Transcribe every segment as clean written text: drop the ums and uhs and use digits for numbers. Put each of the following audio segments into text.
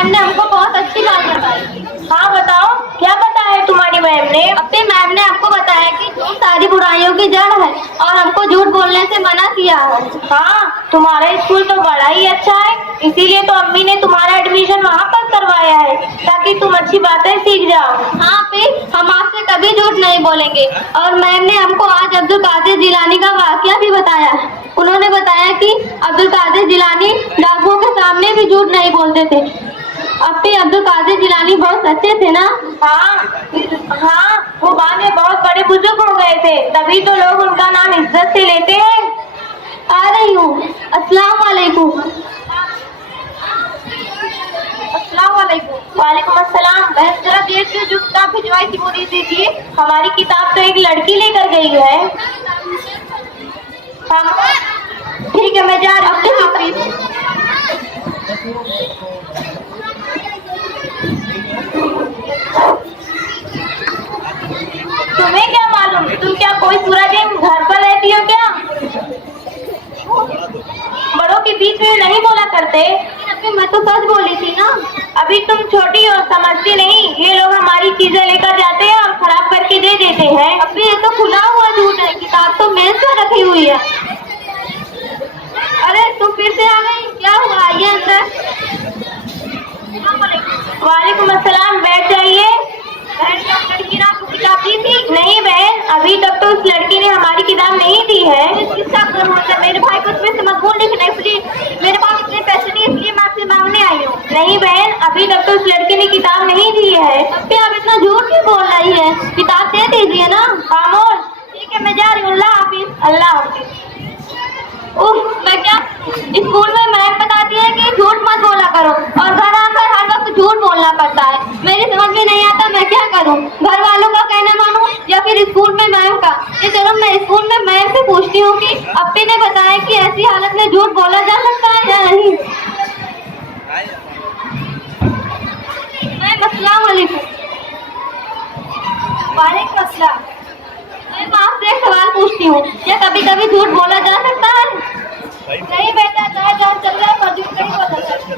Ma'am ने हमको बहुत अच्छी बात बताई। हाँ बताओ, क्या बताया तुम्हारी मैम ने? अपनी मैम ने हमको बताया कि झूठ सारी बुराइयों की जड़ है और हमको झूठ बोलने से मना किया है। हाँ, तुम्हारा स्कूल तो बड़ा ही अच्छा है, इसीलिए तो अम्मी ने तुम्हारा एडमिशन वहाँ पर करवाया है ताकि तुम अच्छी बातें सीख जाओ। हाँ फिर हम आपसे कभी झूठ नहीं बोलेंगे। और मैम ने हमको आज अब्दुल कादिर जिलानी का वाकया भी बताया। उन्होंने बताया कि अब्दुल कादिर जिलानी डाकुओं के सामने भी झूठ नहीं बोलते थे। अपने अब्दुल कादिर जिलानी बहुत सच्चे थे ना? हाँ, वो बाद में बहुत बड़े बुजुर्ग हो गए थे, तभी तो लोग उनका नाम इज्जत से लेते हैं। आ रही हूँ। अस्सलाम वालेकुम। वालेकुम अस्सलाम। बहन जरा देर से जो किताब भिजवाई थी वो दे दीजिए। हमारी किताब तो एक लड़की लेकर गई है। हाँ ठीक है, मैं जा रही हूँ। तुम्हें क्या मालूम, तुम क्या कोई पूरा दिन घर पर रहती हो क्या? बड़ों के बीच में नहीं बोला करते। अभी मैं तो सच बोली थी ना। अभी तुम छोटी हो, समझती नहीं। ये लोग हमारी चीजें लेकर जाते हैं और खराब करके दे देते हैं। अभी ये तो खुला हुआ झूठ है, किताब तो मेज पर रखी हुई है। अरे तुम फिर से आ गई, क्या हुआ? आइए अंदर। वालेकुम अस्सलाम, बैठ जाइए। लड़की ने आपको किताब दी थी? नहीं बहन, अभी तक तो उस लड़की ने हमारी किताब नहीं दी है। मेरे भाई को उसमें से मजमून लिखना है, इसलिए मेरे पास इतने पैसे नहीं, इसलिए मैं आपसे मांगने आई हूँ। नहीं बहन, अभी तक तो उस लड़की ने किताब नहीं दी है। अभी आप इतना झूठ क्यों बोल रही है? किताब दे दीजिए ना। खामोश। ठीक है, मैं जा रही हूँ। अल्लाह हाफिज। अल्लाह हाफिज। मैं क्या, स्कूल में मैम बताती है कि झूठ मत बोला करो और घर आकर हर वक्त झूठ बोलना पड़ता है। मेरी समझ में नहीं आता मैं क्या करूं, घर वालों का कहना मानूं या फिर स्कूल में मैम का। ये चलो मैं स्कूल में मैम से पूछती हूँ कि अप्पी ने बताया कि ऐसी हालत में झूठ बोला जा सकता है या नहीं। मैम अस्सलाम वालेकुम। वालेकुम अस्सलाम। मैं आपसे एक सवाल पूछती हूँ, क्या कभी कभी झूठ बोला जा सकता है? नहीं बेटा, जहाँ चल रहा है पर झूठ नहीं बोला जाता।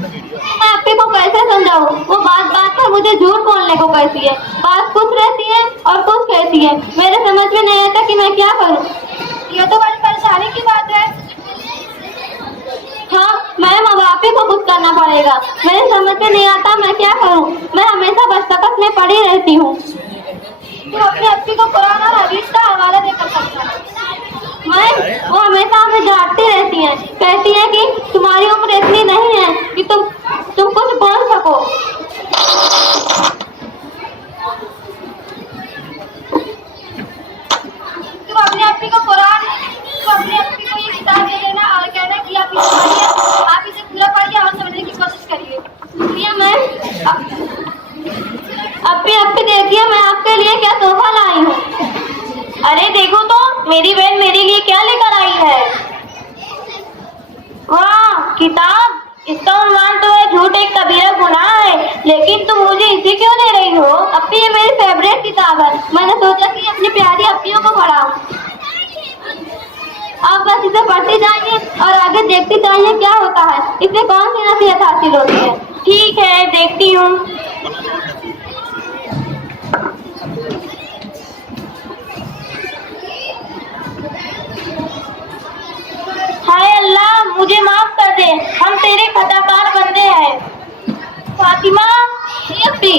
मैं अप्पी को कैसे समझाऊं? वो बात बात पर मुझे झूठ बोलने को कहती है। बात कुछ रहती है और कुछ कहती है। मेरे समझ में नहीं आता कि मैं क्या करूं। ये तो बड़ी परेशानी की बात है। हाँ मैम, अब आप ही को कुछ करना पड़ेगा। मेरे समझ में नहीं आता मैं क्या करूं। मैं हमेशा बस्तकत में पड़ी रहती हूँ। तुम अपनी अप्पी को कुरान और हदीस का हवाला देकर सकता है। मैम वो हमेशा हमें डांटती रहती है, कहती है कि तुम्हारी उम्र इतनी नहीं है कि तुम कुछ बोल सको। तुम अपनी अप्पी को ये किताब दे देना और कहना कि आप इसे पढ़िए, आप इसे पूरा पढ़िए और समझने की कोशिश करिए। सुनिए मैम, अप्पी देखिए मैं आपके लिए क्या तोहफा लाई हूँ। अरे देखो तो, मेरी बहन मेरे लिए क्या लेकर आई है। वाह, किताब। इसका उन्वान तो है झूठ एक कबीरा गुनाह है, लेकिन तुम मुझे इसे क्यों दे रही हो? अप्पी ये मेरी फेवरेट किताब है, मैंने सोचा कि अपनी प्यारी अप्पियों को पढ़ाऊं। आप बस इसे पढ़ती जाइए और आगे देखती जाइए क्या होता है, इससे कौन सी नसीहत हासिल होती है। ठीक है, देखती हूँ। हाय अल्लाह, मुझे माफ कर दे, हम तेरे खताकार बंदे हैं। फातिमा, अप्पी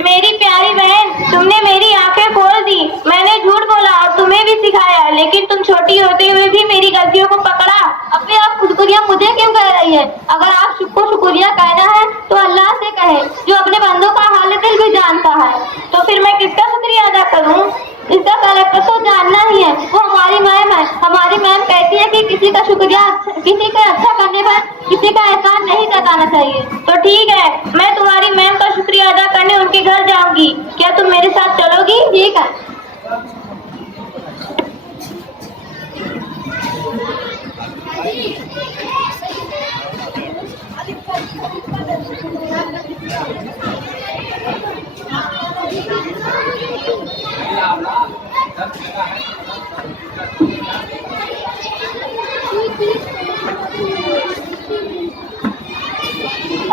मेरी प्यारी बहन, तुमने मेरी आंखें खोल दी। मैंने झूठ बोला और तुम्हें भी सिखाया, लेकिन तुम छोटी होते हुए भी मेरी गलतियों को पकड़ा। अप्पी आप शुक्रिया मुझे क्यों कह रही है? अगर आप को शुक्रिया कहना है तो अल्लाह से कहे, जो अपने बंदों का हाल दिल भी जानता है। तो फिर मैं किसका शुक्रिया अदा करूं? इसका कलेक्टर तो जानना ही है, वो हमारी मैम है। हमारी मैम कहती है कि किसी का अच्छा करने पर किसी का एहसान नहीं जताना चाहिए। तो ठीक है, मैं तुम्हारी मैम का शुक्रिया अदा करने उनके घर जाऊंगी। क्या तुम मेरे साथ चलोगी? ठीक है।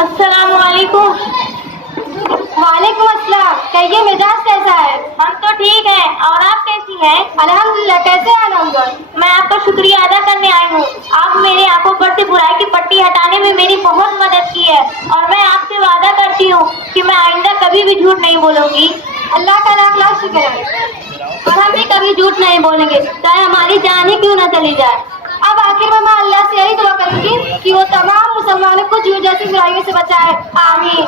अस्सलाम वालेकुम। अलैकुम। वालेकुम अस्सलाम। कहिए मिजाज कैसा है? हम तो ठीक हैं, और आप कैसी हैं? अल्हम्दुलिल्लाह। कैसे आना हुआ? मैं आपका शुक्रिया अदा करने आई हूँ। आप मेरी आंखों पर से बुराई की पट्टी हटाने में मेरी बहुत मदद की है, और मैं आपसे वादा करती हूँ कि मैं आइंदा कभी भी झूठ नहीं बोलूंगी। अल्लाह का लाख लाख शुक्र है। और हम भी कभी झूठ नहीं बोलेंगे, चाहे हमारी जान ही क्यों ना चली जाए। अब आखिर में मैं अल्लाह से यही दुआ करूंगी कि वो तमाम मुसलमानों को झूठ जैसी बुराइयों से बचाए। आमीन।